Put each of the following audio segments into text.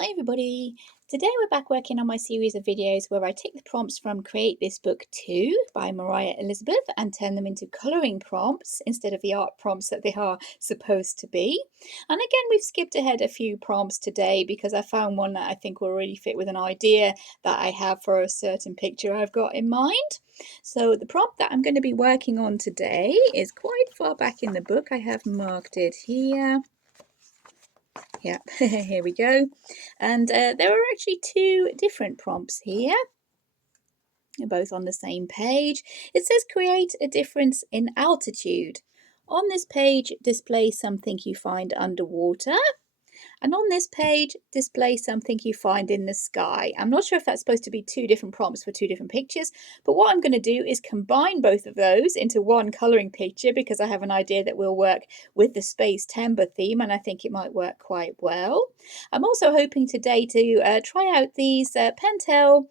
Hi everybody! Today we're back working on my series of videos where I take the prompts from Create This Book 2 by Mariah Elizabeth and turn them into colouring prompts instead of the art prompts that they are supposed to be. And again, we've skipped ahead a few prompts today because I found one that I think will really fit with an idea that I have for a certain picture I've got in mind. So the prompt that I'm going to be working on today is quite far back in the book. I have marked it here. Yeah, here we go. And there are actually two different prompts here. They're both on the same page. It says create a difference in altitude. On this page, display something you find underwater. And on this page, display something you find in the sky. I'm not sure if that's supposed to be two different prompts for two different pictures, but what I'm going to do is combine both of those into one colouring picture because I have an idea that will work with the space timber theme, and I think it might work quite well. I'm also hoping today to try out these Pentel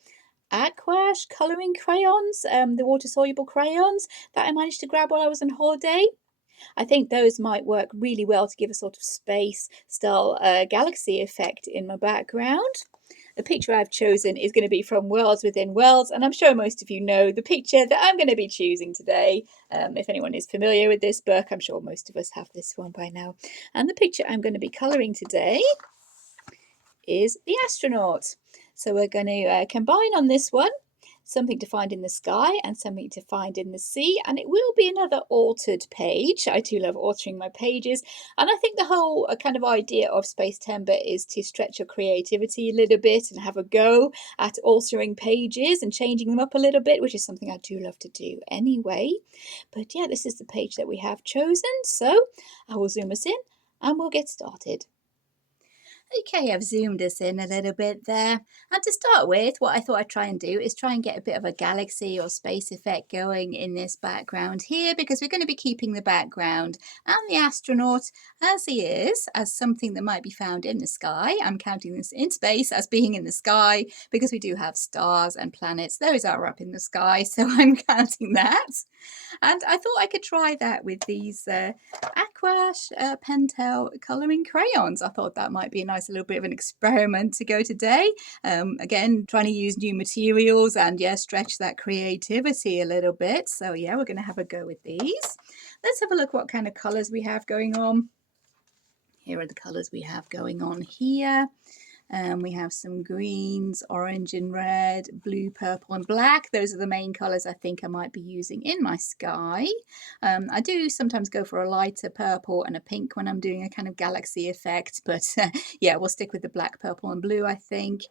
Aquash colouring crayons, the water-soluble crayons that I managed to grab while I was on holiday. I think those might work really well to give a sort of space style galaxy effect in my background. The picture I've chosen is going to be from Worlds Within Worlds, and I'm sure most of you know the picture that I'm going to be choosing today. If anyone is familiar with this book, I'm sure most of us have this one by now. And the picture I'm going to be colouring today is the astronaut. So we're going to combine on this one something to find in the sky and something to find in the sea, and it will be another altered page. I do love altering my pages, and I think the whole kind of idea of Space Timber is to stretch your creativity a little bit and have a go at altering pages and changing them up a little bit, which is something I do love to do anyway. But yeah, this is the page that we have chosen, so I will zoom us in and we'll get started. Okay, I've zoomed us in a little bit there. And to start with, what I thought I'd try and do is try and get a bit of a galaxy or space effect going in this background here, because we're going to be keeping the background and the astronaut as he is, as something that might be found in the sky. I'm counting this in space as being in the sky because we do have stars and planets. Those are up in the sky, so I'm counting that. And I thought I could try that with these Aquash Pentel colouring crayons. I thought that might be a nice little bit of an experiment to go today. Again, trying to use new materials and stretch that creativity a little bit. So yeah, we're going to have a go with these. Let's have a look what kind of colours we have going on. Here are the colours we have going on here. We have some greens, orange and red, blue, purple and black. Those are the main colours I think I might be using in my sky. I do sometimes go for a lighter purple and a pink when I'm doing a kind of galaxy effect, but yeah, we'll stick with the black, purple and blue, I think.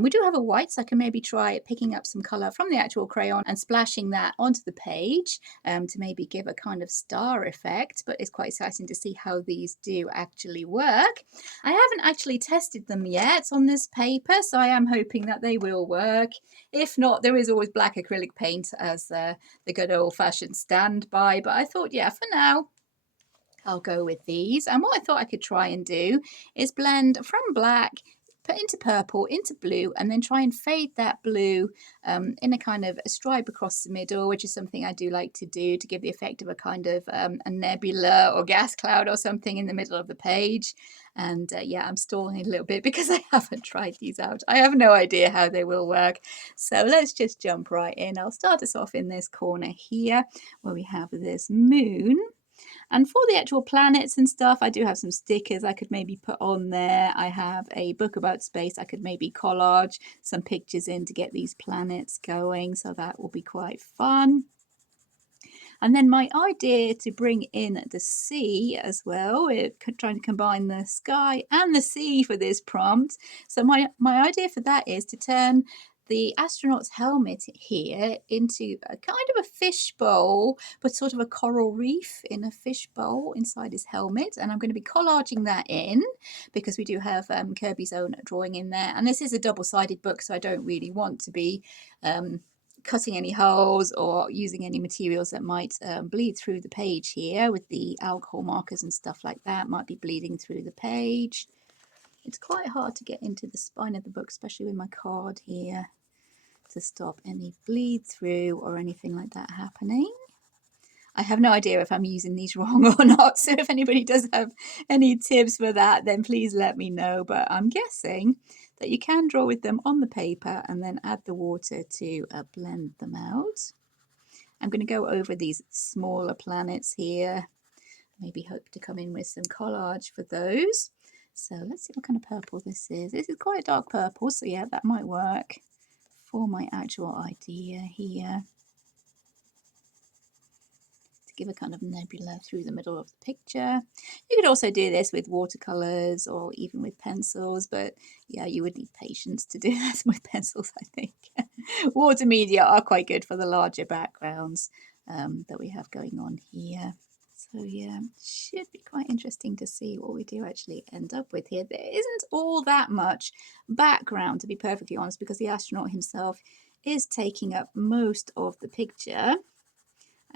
We do have a white, so I can maybe try picking up some colour from the actual crayon and splashing that onto the page to maybe give a kind of star effect, but it's quite exciting to see how these do actually work. I haven't actually tested them yet on this paper, so I am hoping that they will work. If not, there is always black acrylic paint as the good old-fashioned standby, but I thought, yeah, for now I'll go with these. And what I thought I could try and do is blend from black, put into purple, into blue, and then try and fade that blue in a kind of a stripe across the middle, which is something I do like to do to give the effect of a kind of a nebula or gas cloud or something in the middle of the page. And yeah, I'm stalling a little bit because I haven't tried these out. I have no idea how they will work. So let's just jump right in. I'll start us off in this corner here where we have this moon. And for the actual planets and stuff, I do have some stickers I could maybe put on there. I have a book about space. I could maybe collage some pictures in to get these planets going. So that will be quite fun. And then my idea to bring in the sea as well, we're trying to combine the sky and the sea for this prompt. So my idea for that is to turn the astronaut's helmet here into a kind of a fish bowl, but sort of a coral reef in a fish bowl inside his helmet. And I'm going to be collaging that in because we do have Kirby's own drawing in there. And this is a double-sided book, so I don't really want to be cutting any holes or using any materials that might bleed through the page here with the alcohol markers and stuff like that might be bleeding through the page. It's quite hard to get into the spine of the book, especially with my card here, to stop any bleed through or anything like that happening. I have no idea if I'm using these wrong or not, so if anybody does have any tips for that, then please let me know, but I'm guessing But you can draw with them on the paper and then add the water to blend them out. I'm going to go over these smaller planets here. Maybe hope to come in with some collage for those. So let's see what kind of purple this is. This is quite a dark purple, so yeah, that might work for my actual idea here. To give a kind of nebula through the middle of the picture. You could also do this with watercolors or even with pencils, but yeah, you would need patience to do that with pencils, I think. Water media are quite good for the larger backgrounds that we have going on here. So yeah, should be quite interesting to see what we do actually end up with here. There isn't all that much background, to be perfectly honest, because the astronaut himself is taking up most of the picture.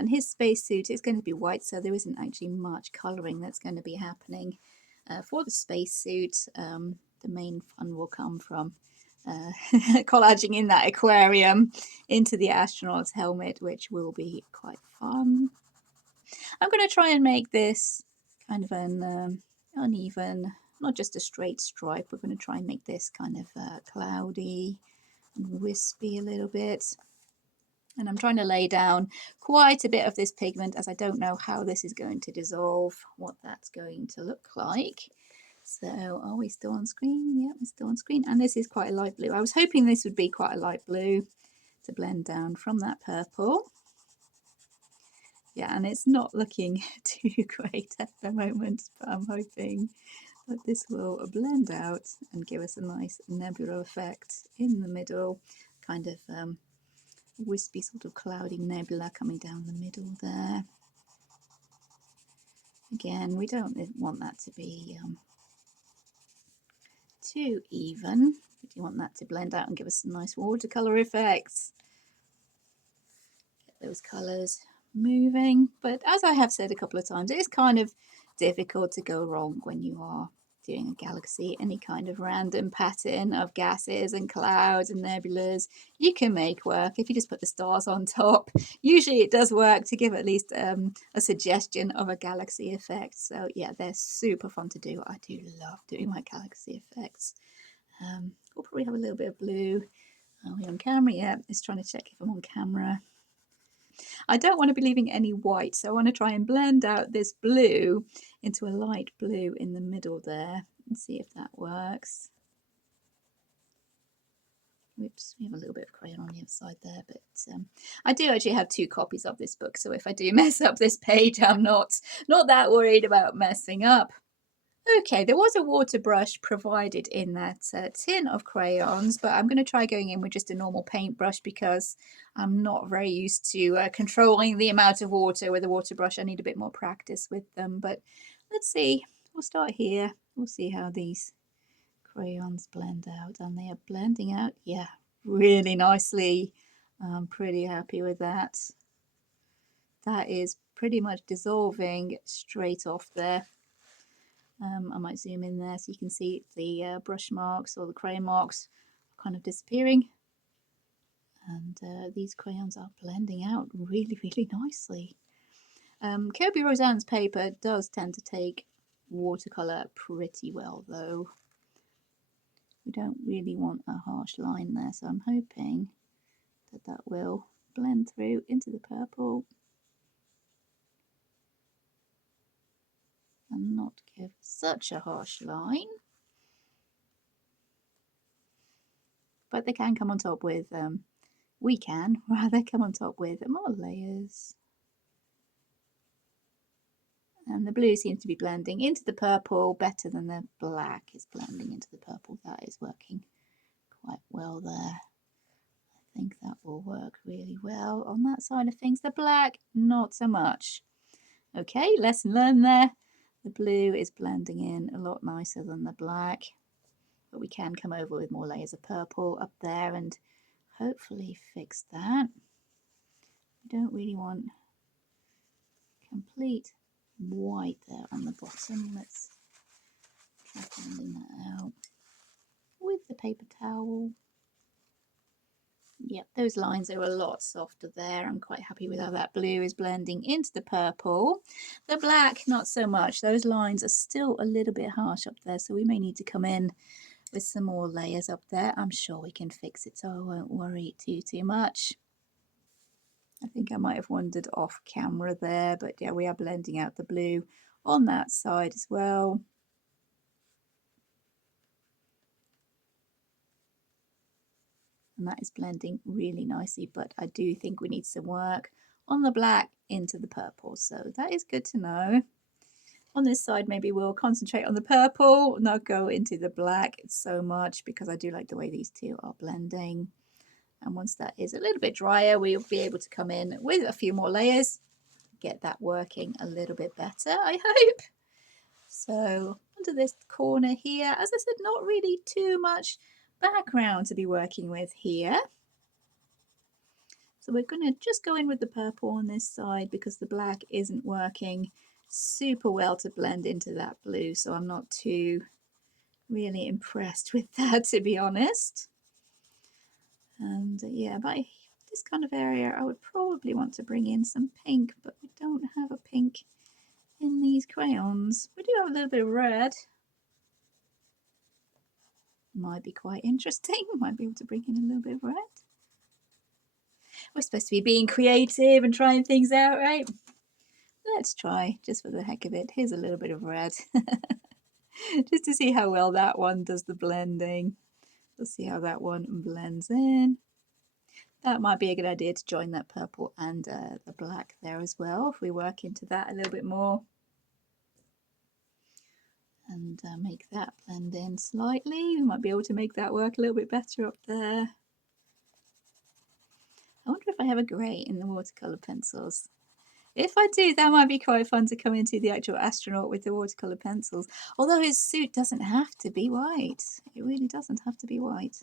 And his spacesuit is going to be white, so there isn't actually much colouring that's going to be happening. For the spacesuit, the main fun will come from collaging in that aquarium into the astronaut's helmet, which will be quite fun. I'm going to try and make this kind of an uneven, not just a straight stripe. We're going to try and make this kind of cloudy and wispy a little bit. And I'm trying to lay down quite a bit of this pigment, as I don't know how this is going to dissolve, what that's going to look like. So are we still on screen? Yeah, we're still on screen. And this is quite a light blue. I was hoping this would be quite a light blue to blend down from that purple. Yeah, and it's not looking too great at the moment, but I'm hoping that this will blend out and give us a nice nebula effect in the middle, kind of wispy sort of cloudy nebula coming down the middle there. Again, we don't want that to be too even. We do want that to blend out and give us some nice watercolor effects. Get those colors moving. But as I have said a couple of times, it is kind of difficult to go wrong when you are doing a galaxy. Any kind of random pattern of gases and clouds and nebulas you can make work if you just put the stars on top. Usually it does work to give at least a suggestion of a galaxy effect. So yeah, they're super fun to do. I do love doing my galaxy effects. We'll probably have a little bit of blue. Are we on camera? Yeah, it's trying to check if I'm on camera. I don't want to be leaving any white, so I want to try and blend out this blue into a light blue in the middle there and see if that works. Whoops, we have a little bit of crayon on the other side there, but I do actually have 2 copies of this book, so if I do mess up this page, I'm not that worried about messing up. Okay, there was a water brush provided in that tin of crayons, but I'm going to try going in with just a normal paintbrush because I'm not very used to controlling the amount of water with a water brush. I need a bit more practice with them, but let's see. We'll start here. We'll see how these crayons blend out, and they are blending out, yeah, really nicely. I'm pretty happy with that. That is pretty much dissolving straight off there. I might zoom in there so you can see the brush marks or the crayon marks kind of disappearing. And these crayons are blending out really, really nicely. Kirby Roseanne's paper does tend to take watercolour pretty well though. We don't really want a harsh line there, so I'm hoping that that will blend through into the purple and not give such a harsh line. But they can come on top with, we can rather come on top with more layers. And the blue seems to be blending into the purple better than the black is blending into the purple. That is working quite well there. I think that will work really well on that side of things. The black, not so much. Okay, lesson learned there. The blue is blending in a lot nicer than the black, but we can come over with more layers of purple up there and hopefully fix that. We don't really want complete white there on the bottom. Let's try blending that out with the paper towel. Yep, those lines are a lot softer there. I'm quite happy with how that blue is blending into the purple. The black, not so much. Those lines are still a little bit harsh up there, so we may need to come in with some more layers up there. I'm sure we can fix it, so I won't worry too much. I think I might have wandered off camera there, but yeah, we are blending out the blue on that side as well. And that is blending really nicely, but I do think we need some work on the black into the purple, so that is good to know. On this side, maybe we'll concentrate on the purple, not go into the black so much, because I do like the way these two are blending. And once that is a little bit drier, we'll be able to come in with a few more layers, get that working a little bit better, I hope. So under this corner here, as I said, not really too much background to be working with here. So we're going to just go in with the purple on this side, because the black isn't working super well to blend into that blue. So I'm not too really impressed with that, to be honest. And yeah, by this kind of area, I would probably want to bring in some pink, but we don't have a pink in these crayons. We do have a little bit of red. Might be quite interesting. Might be able to bring in a little bit of red. We're supposed to be being creative and trying things out, right? Let's try, just for the heck of it. Here's a little bit of red. Just to see how well that one does the blending. Let's see how that one blends in. That might be a good idea to join that purple and the black there as well, if we work into that a little bit more. And make that blend in slightly. We might be able to make that work a little bit better up there. I wonder if I have a grey in the watercolour pencils. If I do, that might be quite fun to come into the actual astronaut with the watercolour pencils. Although his suit doesn't have to be white. It really doesn't have to be white.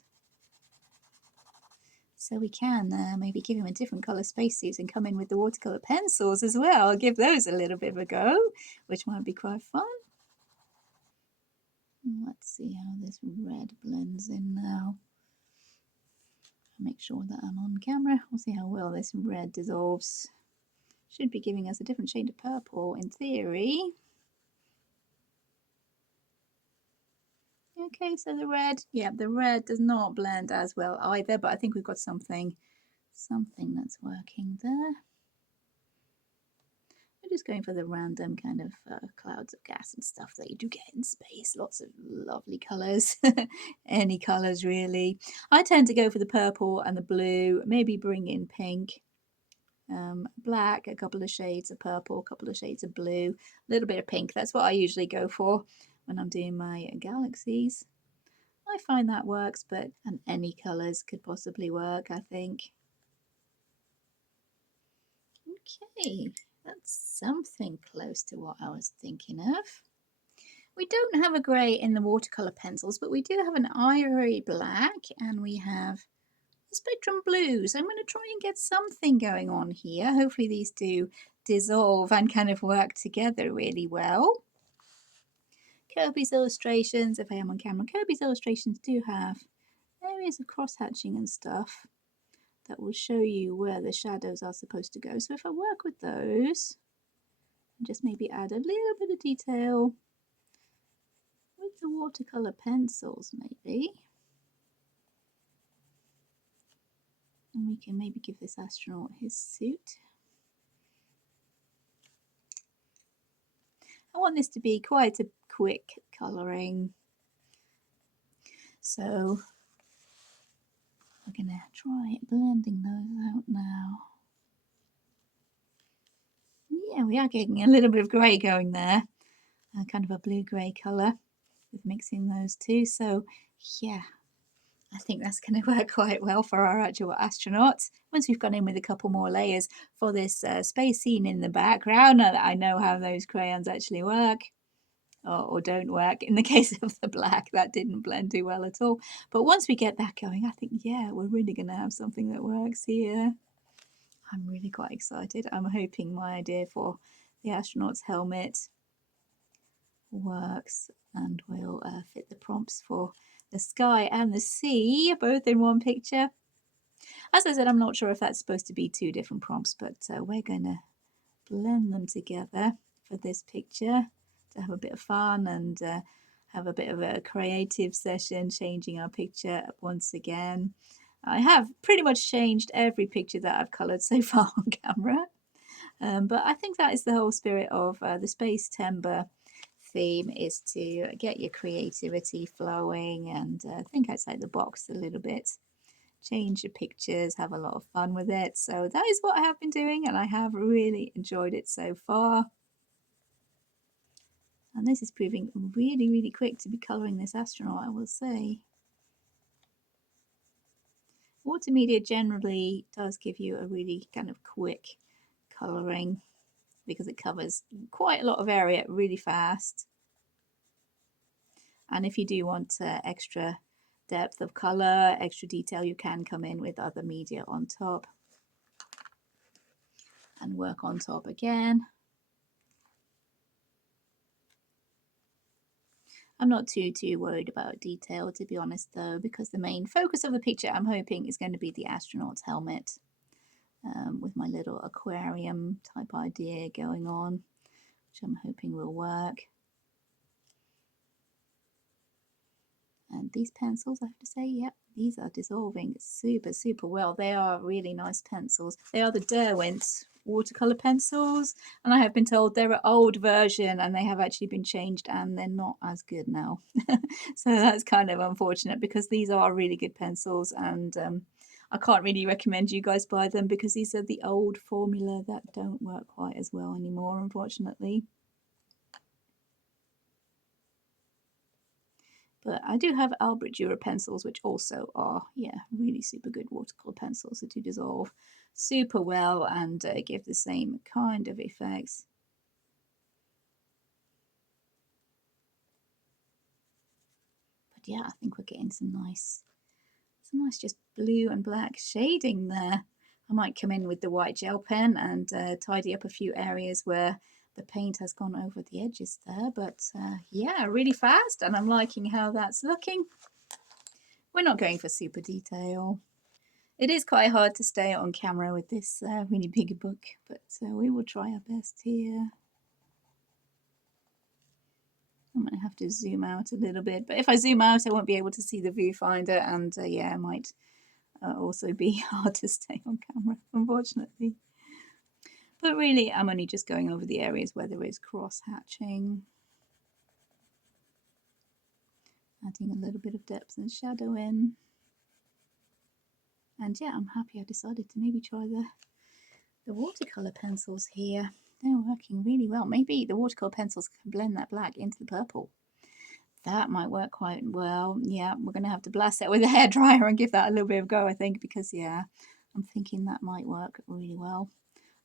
So we can maybe give him a different colour spacesuit and come in with the watercolour pencils as well. I'll give those a little bit of a go, which might be quite fun. Let's see how this red blends in now. Make sure that I'm on camera. We'll see how well this red dissolves. Should be giving us a different shade of purple in theory. Okay, so the red does not blend as well either, but I think we've got something that's working there. We're just going for the random kind of clouds of gas and stuff that you do get in space. Lots of lovely colours, any colours really. I tend to go for the purple and the blue, maybe bring in pink. Black, a couple of shades of purple, a couple of shades of blue, a little bit of pink. That's what I usually go for when I'm doing my galaxies. I find that works, but any colours could possibly work, I think. Okay, that's something close to what I was thinking of. We don't have a grey in the watercolour pencils, but we do have an ivory black, and we have spectrum blues. I'm going to try and get something going on here. Hopefully these do dissolve and kind of work together really well. Kirby's illustrations, if I am on camera, Kirby's illustrations do have areas of cross-hatching and stuff that will show you where the shadows are supposed to go. So if I work with those, and just maybe add a little bit of detail with the watercolour pencils maybe. And we can maybe give this astronaut his suit. I want this to be quite a quick colouring. So we're going to try blending those out now. Yeah, we are getting a little bit of grey going there. Kind of a blue-grey colour with mixing those two. So yeah, I think that's going to work quite well for our actual astronauts. Once we've gone in with a couple more layers for this space scene in the background, now that I know how those crayons actually work, or don't work. In the case of the black, that didn't blend too well at all. But once we get that going, I think, yeah, we're really going to have something that works here. I'm really quite excited. I'm hoping my idea for the astronaut's helmet works and will fit the prompts for the sky and the sea, both in one picture. As I said, I'm not sure if that's supposed to be two different prompts, but we're going to blend them together for this picture to have a bit of fun and have a bit of a creative session, changing our picture once again. I have pretty much changed every picture that I've coloured so far on camera. But I think that is the whole spirit of the Space Timber theme, is to get your creativity flowing and think outside the box a little bit. Change your pictures, have a lot of fun with it. So that is what I have been doing, and I have really enjoyed it so far. And this is proving really, really quick to be colouring this astronaut, I will say. Water media generally does give you a really kind of quick colouring because it covers quite a lot of area really fast. And if you do want extra depth of colour, extra detail, you can come in with other media on top and work on top again. I'm not too worried about detail, to be honest, though, because the main focus of the picture, I'm hoping, is going to be the astronaut's helmet, with my little aquarium type idea going on, which I'm hoping will work. And these pencils, I have to say, yep, these are dissolving super well. They are really nice pencils. They are the Derwent's watercolor pencils, and I have been told they're an old version and they have actually been changed and they're not as good now. So that's kind of unfortunate, because these are really good pencils, and I can't really recommend you guys buy them because these are the old formula that don't work quite as well anymore, unfortunately. But I do have Albert Dürer pencils, which also are, yeah, really super good watercolor pencils that do dissolve super well and give the same kind of effects. But yeah, I think we're getting some nice just blue and black shading there. I might come in with the white gel pen and tidy up a few areas where the paint has gone over the edges there. But yeah, really fast, and I'm liking how that's looking. We're not going for super detail. It is quite hard to stay on camera with this really big book, but we will try our best here. I might have to zoom out a little bit, but if I zoom out I won't be able to see the viewfinder, and yeah, it might also be hard to stay on camera, unfortunately. But really, I'm only just going over the areas where there is cross-hatching. Adding a little bit of depth and shadow in. And yeah, I'm happy I decided to maybe try the watercolor pencils here. They're working really well. Maybe the watercolor pencils can blend that black into the purple. That might work quite well. Yeah, we're going to have to blast that with a hairdryer and give that a little bit of a go, I think, because yeah, I'm thinking that might work really well.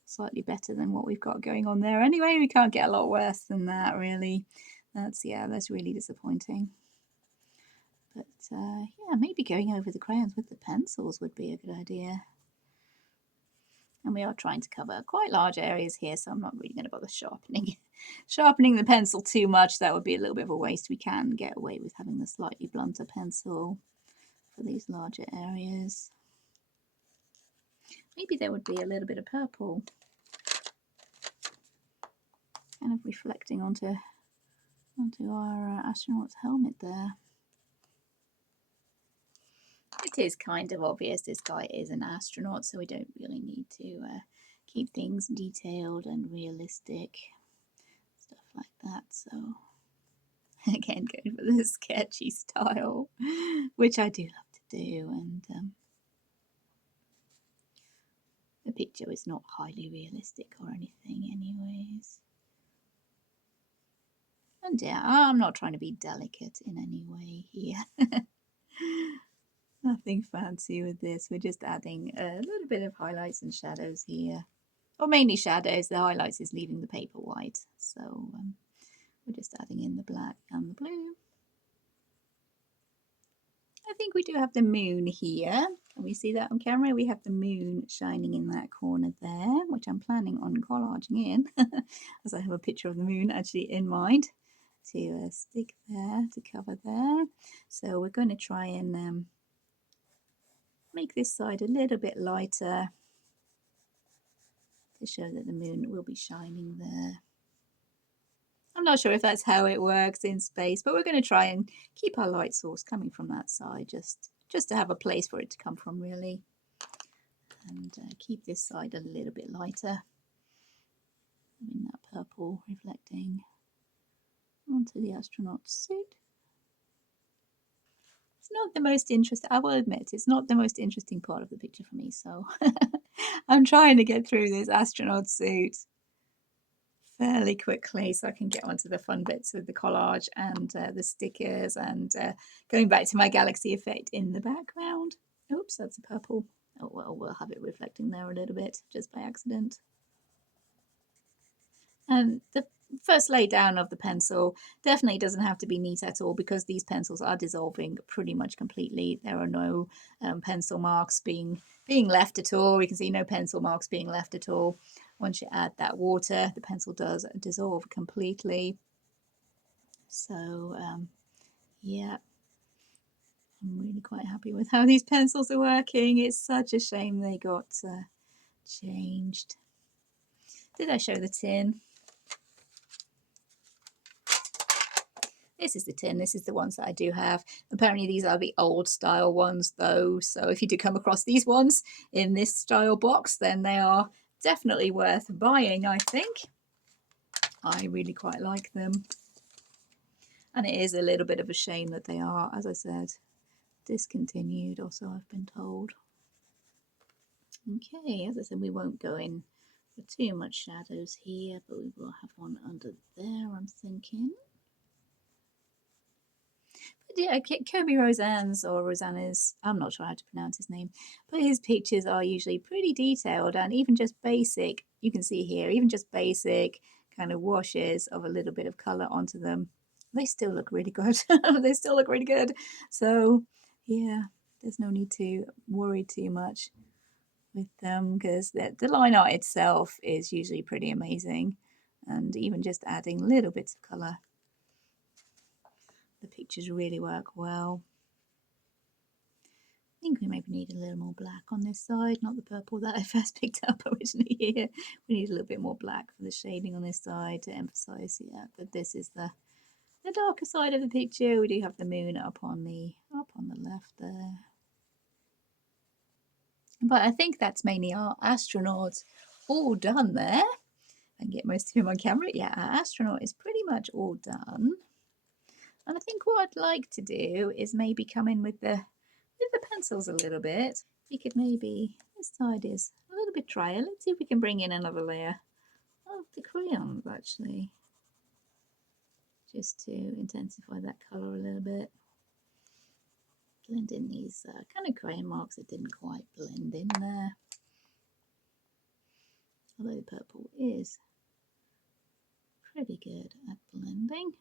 Slightly better than what we've got going on there. Anyway, we can't get a lot worse than that, really. That's really disappointing. But yeah, maybe going over the crayons with the pencils would be a good idea. And we are trying to cover quite large areas here, so I'm not really going to bother sharpening the pencil too much. That would be a little bit of a waste. We can get away with having the slightly blunter pencil for these larger areas. Maybe there would be a little bit of purple, kind of reflecting onto our astronaut's helmet there. It is kind of obvious this guy is an astronaut, so we don't really need to keep things detailed and realistic, stuff like that. So again, going for the sketchy style, which I do love to do, and the picture is not highly realistic or anything anyways. And yeah, I'm not trying to be delicate in any way here. Nothing fancy with this. We're just adding a little bit of highlights and shadows here. Or mainly shadows. The highlights is leaving the paper white. So we're just adding in the black and the blue. I think we do have the moon here. Can we see that on camera? We have the moon shining in that corner there, which I'm planning on collaging in, as I have a picture of the moon actually in mind to stick there, to cover there. So we're going to try and make this side a little bit lighter to show that the moon will be shining there. I'm not sure if that's how it works in space, but we're going to try and keep our light source coming from that side, just to have a place for it to come from, really. And keep this side a little bit lighter. In that purple reflecting onto the astronaut's suit. It's not the most interesting, I will admit, it's not the most interesting part of the picture for me, so I'm trying to get through this astronaut suit fairly quickly so I can get onto the fun bits with the collage and the stickers and going back to my galaxy effect in the background. Oops, that's a purple. Oh well, we'll have it reflecting there a little bit just by accident. And the first lay down of the pencil definitely doesn't have to be neat at all because these pencils are dissolving pretty much completely. There are no pencil marks being left at all. We can see no pencil marks being left at all. Once you add that water, the pencil does dissolve completely. So yeah, I'm really quite happy with how these pencils are working. It's such a shame they got changed. Did I show the tin? This is the tin. This is the ones that I do have. Apparently these are the old style ones though. So if you do come across these ones in this style box, then they are definitely worth buying, I think. I really quite like them. And it is a little bit of a shame that they are, as I said, discontinued, or so I've been told. Okay, as I said, we won't go in for too much shadows here, but we will have one under there, I'm thinking. Yeah, Kobe Rosan's or Rosanna's, I'm not sure how to pronounce his name, but his pictures are usually pretty detailed and even just basic, you can see here, even just basic kind of washes of a little bit of colour onto them. They still look really good. They still look really good. So, yeah, there's no need to worry too much with them because the line art itself is usually pretty amazing. And even just adding little bits of colour, the pictures really work well. I think we maybe need a little more black on this side, not the purple that I first picked up originally here. We need a little bit more black for the shading on this side to emphasize, yeah, that this is the darker side of the picture. We do have the moon up on the left there. But I think that's mainly our astronauts all done there. I can get most of him on camera. Yeah, our astronaut is pretty much all done. And I think what I'd like to do is maybe come in with the pencils a little bit. We could maybe, this side is a little bit drier. Let's see if we can bring in another layer of the crayons actually, just to intensify that colour a little bit. Blend in these kind of crayon marks that didn't quite blend in there. Although the purple is pretty good at blending.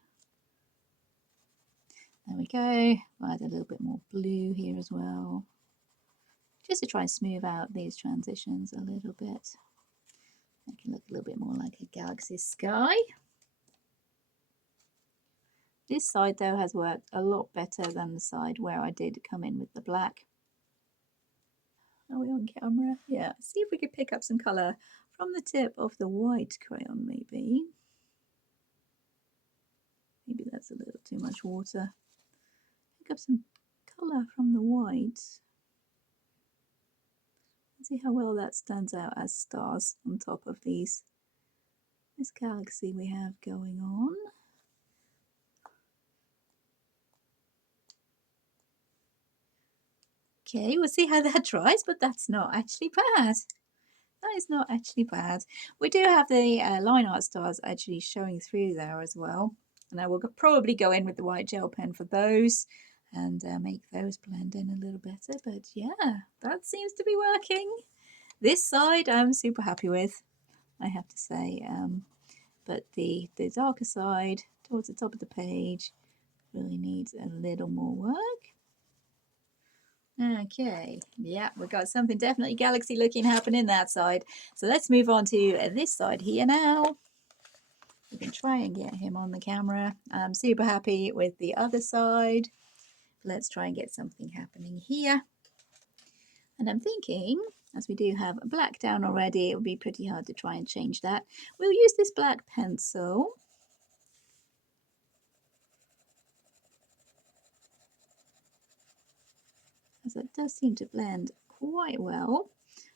There we go. I'll add a little bit more blue here as well, just to try and smooth out these transitions a little bit. Make it look a little bit more like a galaxy sky. This side though has worked a lot better than the side where I did come in with the black. Are we on camera? Yeah. See if we could pick up some colour from the tip of the white crayon maybe. Maybe that's a little too much water. Pick up some colour from the white. See how well that stands out as stars on top of this galaxy we have going on. Okay, we'll see how that dries, but that's not actually bad. That is not actually bad. We do have the line art stars actually showing through there as well. And I will probably go in with the white gel pen for those and make those blend in a little better. But yeah, that seems to be working. This side I'm super happy with, I have to say. But the darker side towards the top of the page really needs a little more work. Okay, yeah, we've got something definitely galaxy looking happening that side. So let's move on to this side here now. We can try and get him on the camera. I'm super happy with the other side. Let's try and get something happening here. And I'm thinking, as we do have black down already, it would be pretty hard to try and change that. We'll use this black pencil. as it does seem to blend quite well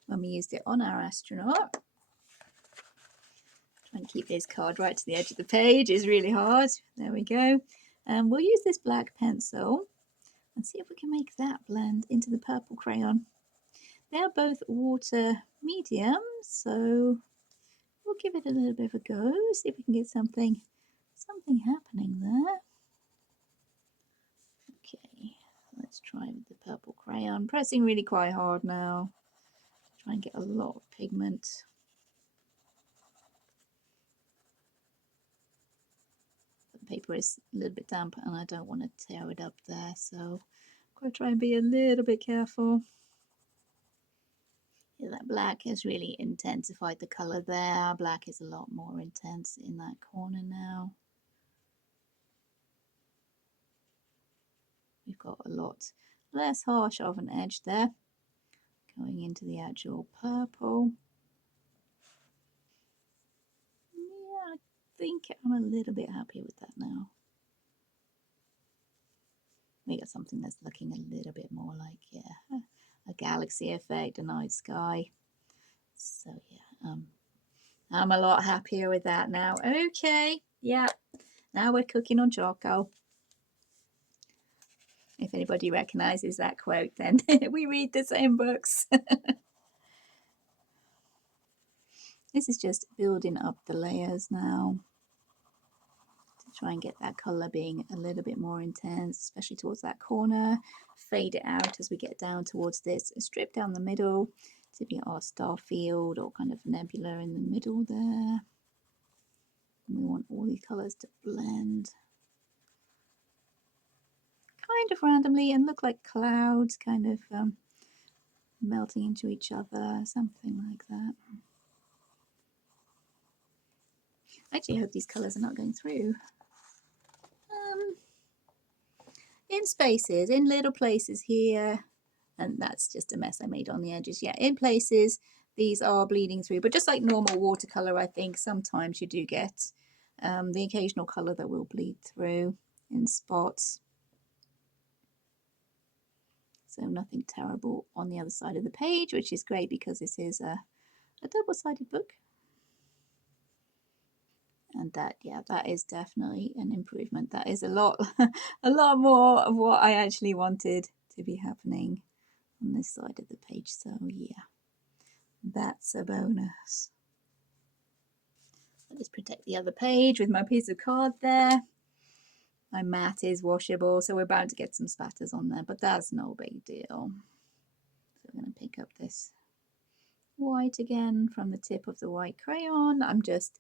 when we used it on our astronaut. Try and keep this card right to the edge of the page is really hard. There we go. And we'll use this black pencil and see if we can make that blend into the purple crayon. They're both water medium, so we'll give it a little bit of a go, see if we can get something happening there. Okay, let's try with the purple crayon. Pressing really quite hard now. Try and get a lot of pigment. The paper is a little bit damp and I don't want to tear it up there, so I'm going to try and be a little bit careful. Yeah, that black has really intensified the colour there. Black is a lot more intense in that corner now. We've got a lot less harsh of an edge there. Going into the actual purple. Yeah, I think I'm a little bit happy with that now. We got something that's looking a little bit more like, yeah, a galaxy effect, a night sky. So yeah, I'm a lot happier with that now. Okay, yeah, now we're cooking on charcoal. If anybody recognises that quote, then we read the same books. This is just building up the layers now to try and get that colour being a little bit more intense, especially towards that corner. Fade it out as we get down towards this. Strip down the middle to be our star field or kind of nebula in the middle there. And we want all these colours to blend kind of randomly and look like clouds kind of melting into each other, something like that. I actually hope these colours are not going through. In spaces, in little places here, and that's just a mess I made on the edges. Yeah, in places these are bleeding through, but just like normal watercolour, I think sometimes you do get the occasional colour that will bleed through in spots. So nothing terrible on the other side of the page, which is great because this is a double-sided book. And that, yeah, that is definitely an improvement. That is a lot more of what I actually wanted to be happening on this side of the page. So yeah, that's a bonus. I'll just protect the other page with my piece of card there. My mat is washable, so we're bound to get some spatters on there, but that's no big deal. So we're going to pick up this white again from the tip of the white crayon. I'm just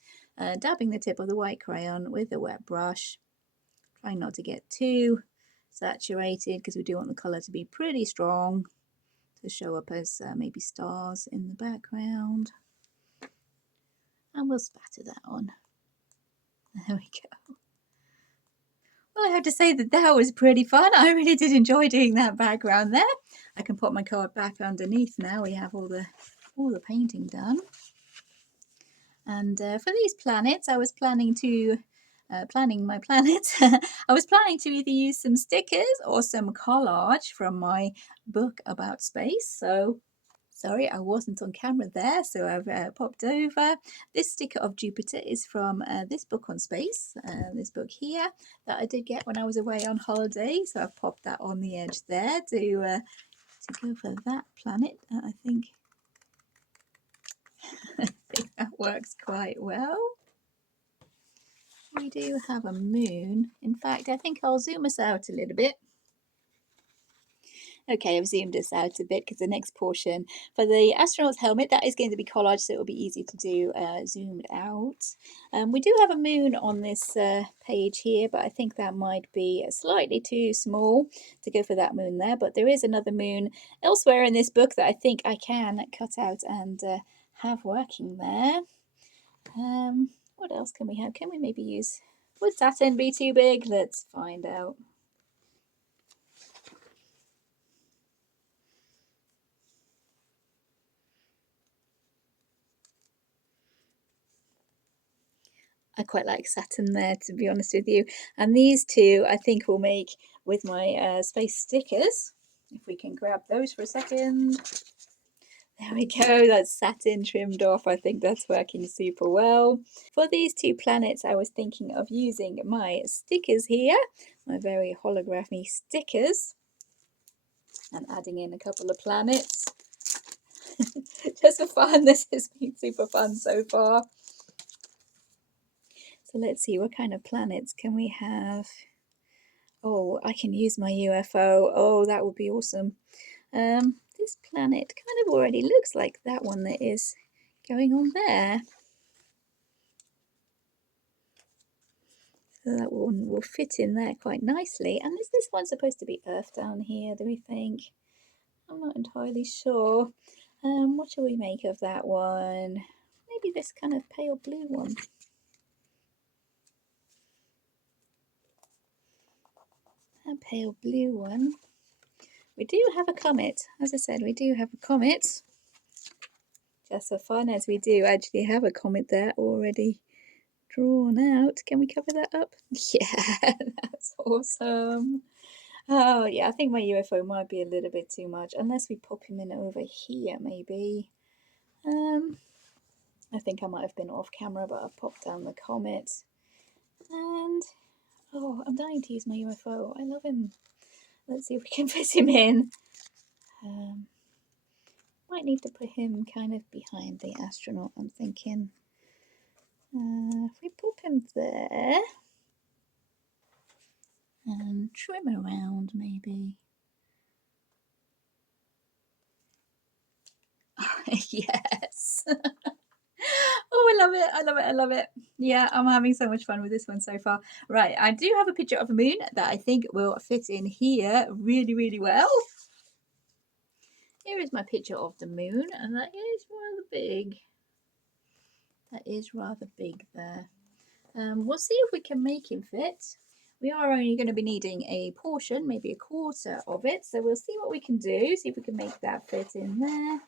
dabbing the tip of the white crayon with a wet brush, trying not to get too saturated because we do want the colour to be pretty strong to show up as maybe stars in the background. And we'll spatter that on. There we go. Well, I have to say that was pretty fun. I really did enjoy doing that background there. I can put my card back underneath now. We have all the painting done. And for these planets, I was planning my planets. I was planning to either use some stickers or some collage from my book about space. So sorry, I wasn't on camera there, so I've popped over. This sticker of Jupiter is from this book on space, this book here that I did get when I was away on holiday. So I've popped that on the edge there to go for that planet. I think that works quite well. We do have a moon. In fact, I think I'll zoom us out a little bit. Okay, I've zoomed us out a bit because the next portion for the astronaut's helmet, that is going to be collage, so it'll be easy to do zoomed out. We do have a moon on this page here, but I think that might be slightly too small to go for that moon there. But there is another moon elsewhere in this book that I think I can cut out and have working there. What else can we have? Can we maybe use... Would Saturn be too big? Let's find out. I quite like Saturn there, to be honest with you. And these two I think will make with my space stickers. If we can grab those for a second. There we go, that's satin trimmed off. I think that's working super well. For these two planets, I was thinking of using my stickers here, my very holography stickers, and adding in a couple of planets. Just for fun, this has been super fun so far. So let's see, what kind of planets can we have? Oh, I can use my UFO. Oh, that would be awesome. This planet kind of already looks like that one that is going on there. So that one will fit in there quite nicely. And is this one supposed to be Earth down here, do we think? I'm not entirely sure. What shall we make of that one? Maybe this kind of pale blue one. That pale blue one. We do have a comet. As I said, we do have a comet. Just for fun, as we do actually have a comet there already drawn out. Can we cover that up? Yeah, that's awesome. Oh, yeah, I think my UFO might be a little bit too much, unless we pop him in over here, maybe. I think I might have been off camera, but I've popped down the comet. And, oh, I'm dying to use my UFO. I love him. Let's see if we can fit him in. Might need to put him kind of behind the astronaut, I'm thinking. If we pop him there and trim around, maybe. Yes. Oh, I love it. I love it. I love it. Yeah, I'm having so much fun with this one so far. Right, I do have a picture of a moon that I think will fit in here really, really well. Here is my picture of the moon, and that is rather big. That is rather big there. We'll see if we can make him fit. We are only going to be needing a portion, maybe a quarter of it. So we'll see what we can do, see if we can make that fit in there.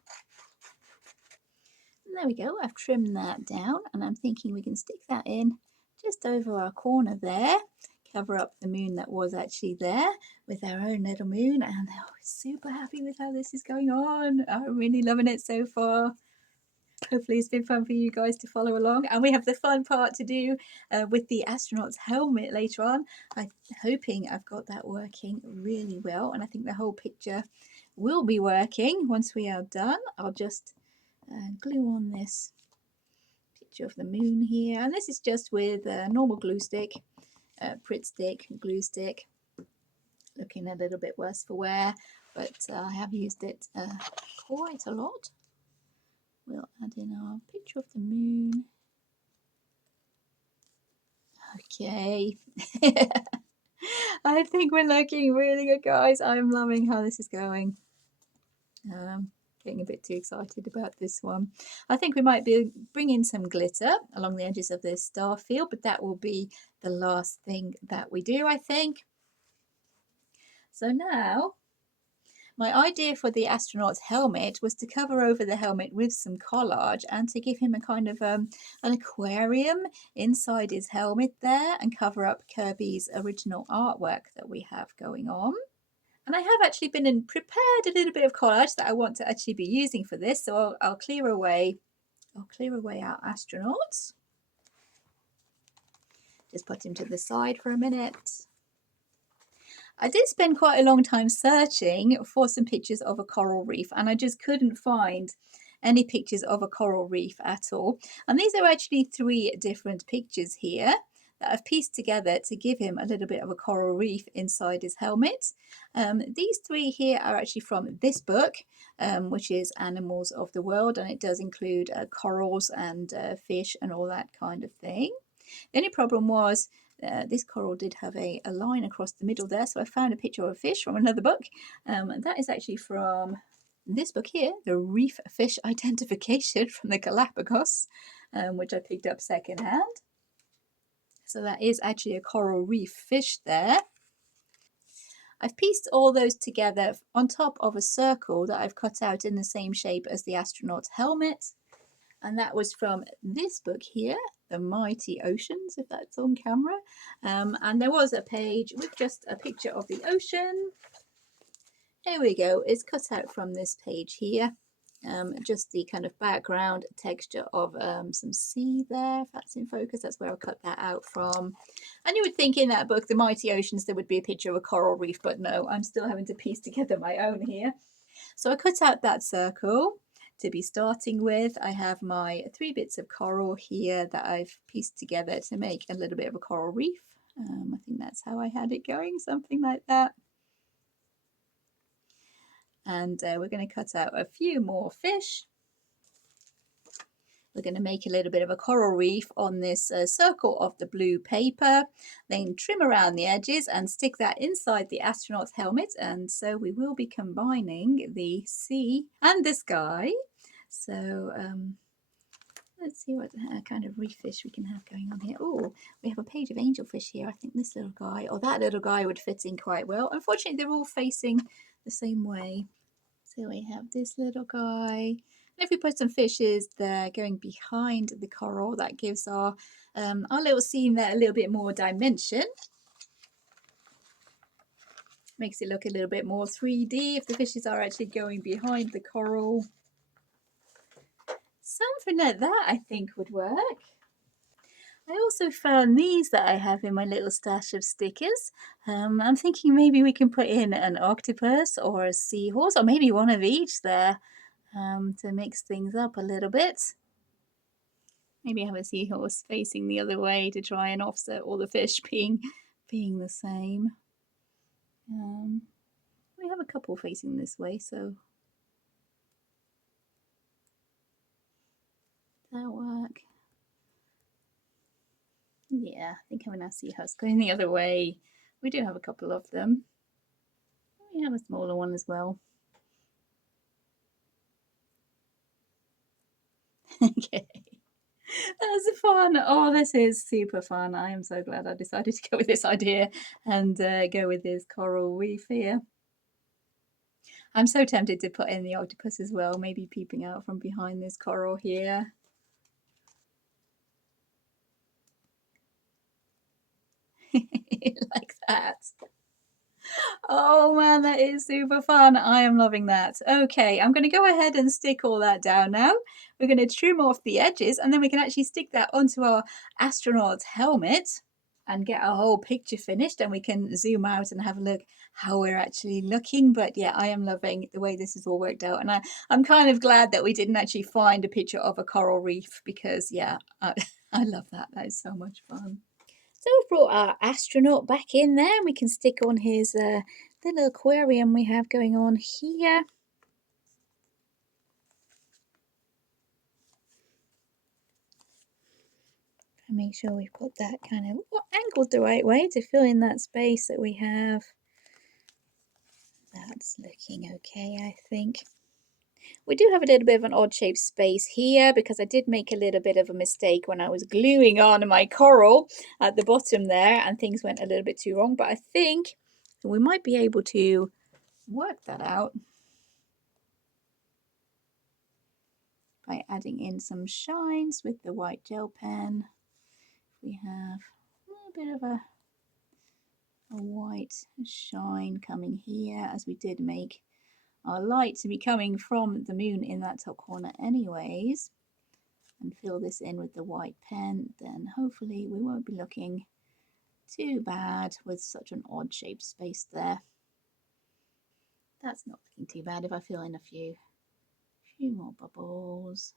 And there we go, I've trimmed that down, and I'm thinking we can stick that in just over our corner there. Cover up the moon that was actually there with our own little moon. And oh, super happy with how this is going on. I'm really loving it so far. Hopefully it's been fun for you guys to follow along, and we have the fun part to do with the astronaut's helmet later on. I'm hoping I've got that working really well, and I think the whole picture will be working once we are done. I'll just glue on this picture of the moon here, and this is just with a normal glue stick, Pritt stick, glue stick, looking a little bit worse for wear, but I have used it quite a lot. We'll add in our picture of the moon. Okay. I think we're looking really good, guys. I'm loving how this is going. Getting a bit too excited about this one. I think we might be bringing some glitter along the edges of this star field, but that will be the last thing that we do, I think. So now, my idea for the astronaut's helmet was to cover over the helmet with some collage and to give him a kind of an aquarium inside his helmet there and cover up Kirby's original artwork that we have going on. And I have actually been and prepared a little bit of collage that I want to actually be using for this. So I'll clear away our astronaut. Just put him to the side for a minute. I did spend quite a long time searching for some pictures of a coral reef, and I just couldn't find any pictures of a coral reef at all. And these are actually 3 different pictures here that I've pieced together to give him a little bit of a coral reef inside his helmet. These 3 here are actually from this book, which is Animals of the World, and it does include corals and fish and all that kind of thing. The only problem was this coral did have a line across the middle there, so I found a picture of a fish from another book. And that is actually from this book here, The Reef Fish Identification from the Galapagos, which I picked up secondhand. So that is actually a coral reef fish there. I've pieced all those together on top of a circle that I've cut out in the same shape as the astronaut's helmet. And that was from this book here, The Mighty Oceans, if that's on camera. And there was a page with just a picture of the ocean. Here we go. It's cut out from this page here. Just the kind of background texture of some sea there, if that's in focus. That's where I cut that out from. And you would think in that book, The Mighty Oceans, there would be a picture of a coral reef, but no, I'm still having to piece together my own here. So I cut out that circle to be starting with. I have my 3 bits of coral here that I've pieced together to make a little bit of a coral reef. I think that's how I had it going, something like that. And we're going to cut out a few more fish. We're going to make a little bit of a coral reef on this circle of the blue paper, then trim around the edges and stick that inside the astronaut's helmet. And so we will be combining the sea and the sky. So let's see what kind of reef fish we can have going on here. Oh, we have a page of angelfish here. I think this little guy or that little guy would fit in quite well. Unfortunately, they're all facing the same way. So we have this little guy. And if we put some fishes there going behind the coral, that gives our little scene there a little bit more dimension. Makes it look a little bit more 3D if the fishes are actually going behind the coral. Something like that I think would work. I also found these that I have in my little stash of stickers. I'm thinking maybe we can put in an octopus or a seahorse or maybe one of each there to mix things up a little bit. Maybe have a seahorse facing the other way to try and offset all the fish being the same. We have a couple facing this way, so that'll work. Yeah, I think having our seahorse going the other way. We do have a couple of them. We have a smaller one as well. Okay. That's fun. Oh, this is super fun. I am so glad I decided to go with this idea and go with this coral reef here. I'm so tempted to put in the octopus as well, maybe peeping out from behind this coral here. Like that. Oh man, that is super fun. I am loving that. Okay, I'm going to go ahead and stick all that down now. We're going to trim off the edges and then we can actually stick that onto our astronaut's helmet and get our whole picture finished, and we can zoom out and have a look how we're actually looking. But yeah, I am loving the way this has all worked out, and I'm kind of glad that we didn't actually find a picture of a coral reef because yeah, I love that. That is so much fun. So we've brought our astronaut back in there and we can stick on his little aquarium we have going on here. And make sure we've got that kind of angled the right way to fill in that space that we have. That's looking okay, I think. We do have a little bit of an odd shaped space here because I did make a little bit of a mistake when I was gluing on my coral at the bottom there and things went a little bit too wrong, but I think we might be able to work that out by adding in some shines with the white gel pen. We have a little bit of a white shine coming here, as we did make our light to be coming from the moon in that top corner anyways, and fill this in with the white pen. Then hopefully we won't be looking too bad with such an odd shaped space there. That's not looking too bad if I fill in a few more bubbles.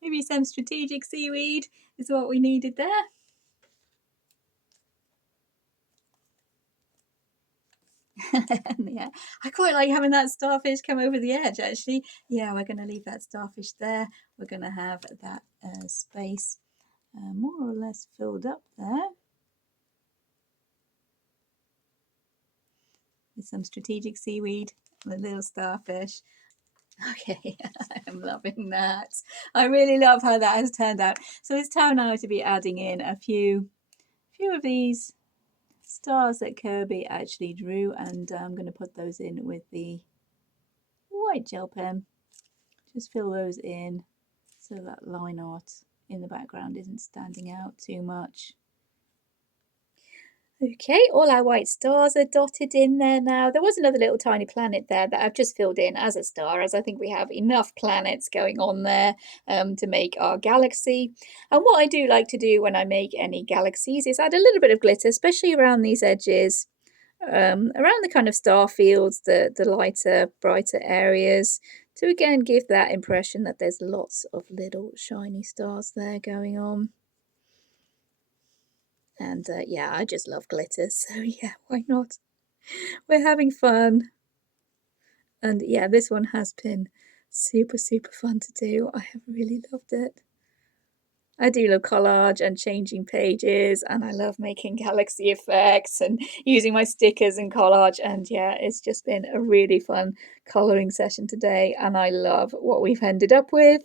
Maybe some strategic seaweed is what we needed there. Yeah, I quite like having that starfish come over the edge actually. Yeah, we're going to leave that starfish there. We're going to have that space more or less filled up there with some strategic seaweed, the little starfish. Okay, I'm loving that. I really love how that has turned out. So it's time now to be adding in a few of these stars that Kirby actually drew, and I'm going to put those in with the white gel pen. Just fill those in so that line art in the background isn't standing out too much. Okay, all our white stars are dotted in there now. There was another little tiny planet there that I've just filled in as a star, as I think we have enough planets going on there to make our galaxy. And what I do like to do when I make any galaxies is add a little bit of glitter, especially around these edges, around the kind of star fields, the lighter, brighter areas, to again give that impression that there's lots of little shiny stars there going on. And yeah, I just love glitter, so yeah, why not? We're having fun. And yeah, this one has been super, super fun to do. I have really loved it. I do love collage and changing pages, and I love making galaxy effects and using my stickers and collage. And yeah, it's just been a really fun coloring session today, and I love what we've ended up with.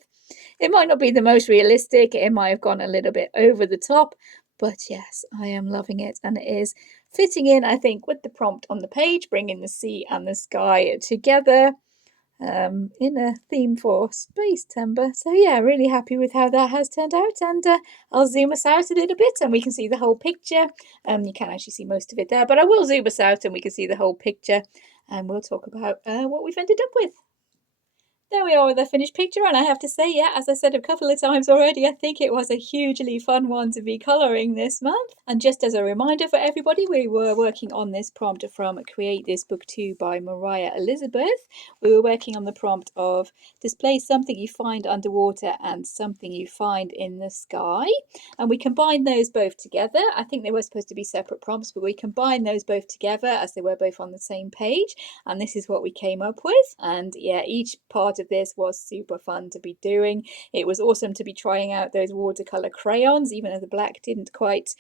It might not be the most realistic, it might have gone a little bit over the top, but yes, I am loving it, and it is fitting in, I think, with the prompt on the page, bringing the sea and the sky together in a theme for space timber. So yeah, really happy with how that has turned out, and I'll zoom us out a little bit and we can see the whole picture. You can't actually see most of it there, but I will zoom us out and we can see the whole picture, and we'll talk about what we've ended up with. There we are with the finished picture, and I have to say, yeah, as I said a couple of times already, I think it was a hugely fun one to be colouring this month. And just as a reminder for everybody, we were working on this prompt from Create This Book 2 by Mariah Elizabeth. We were working on the prompt of display something you find underwater and something you find in the sky. And we combined those both together. I think they were supposed to be separate prompts, but we combined those both together as they were both on the same page. And this is what we came up with. And yeah, each part of this was super fun to be doing. It was awesome to be trying out those watercolor crayons, even though the black didn't quite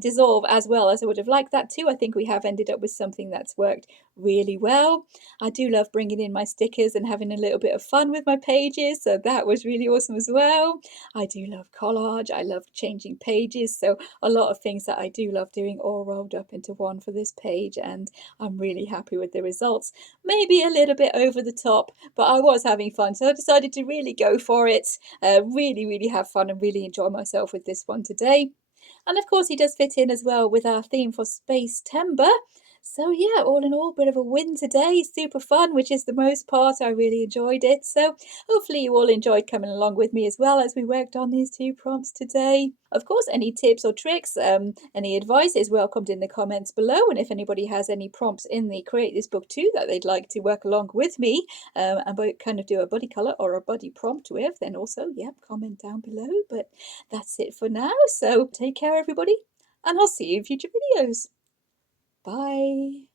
dissolve as well as I would have liked that to. I think we have ended up with something that's worked really well. I do love bringing in my stickers and having a little bit of fun with my pages, so that was really awesome as well. I do love collage, I love changing pages, so a lot of things that I do love doing all rolled up into one for this page, and I'm really happy with the results. Maybe a little bit over the top, but I was having fun, so I decided to really go for it, really have fun and really enjoy myself with this one today. And of course, he does fit in as well with our theme for Space Timber. So yeah, all in all, bit of a win today. Super fun, which is the most part. I really enjoyed it. So hopefully you all enjoyed coming along with me as well as we worked on these two prompts today. Of course, any tips or tricks, any advice is welcomed in the comments below. And if anybody has any prompts in the Create This Book too that they'd like to work along with me and kind of do a buddy colour or a buddy prompt with, then also, yeah, comment down below. But that's it for now. So take care, everybody, and I'll see you in future videos. Bye.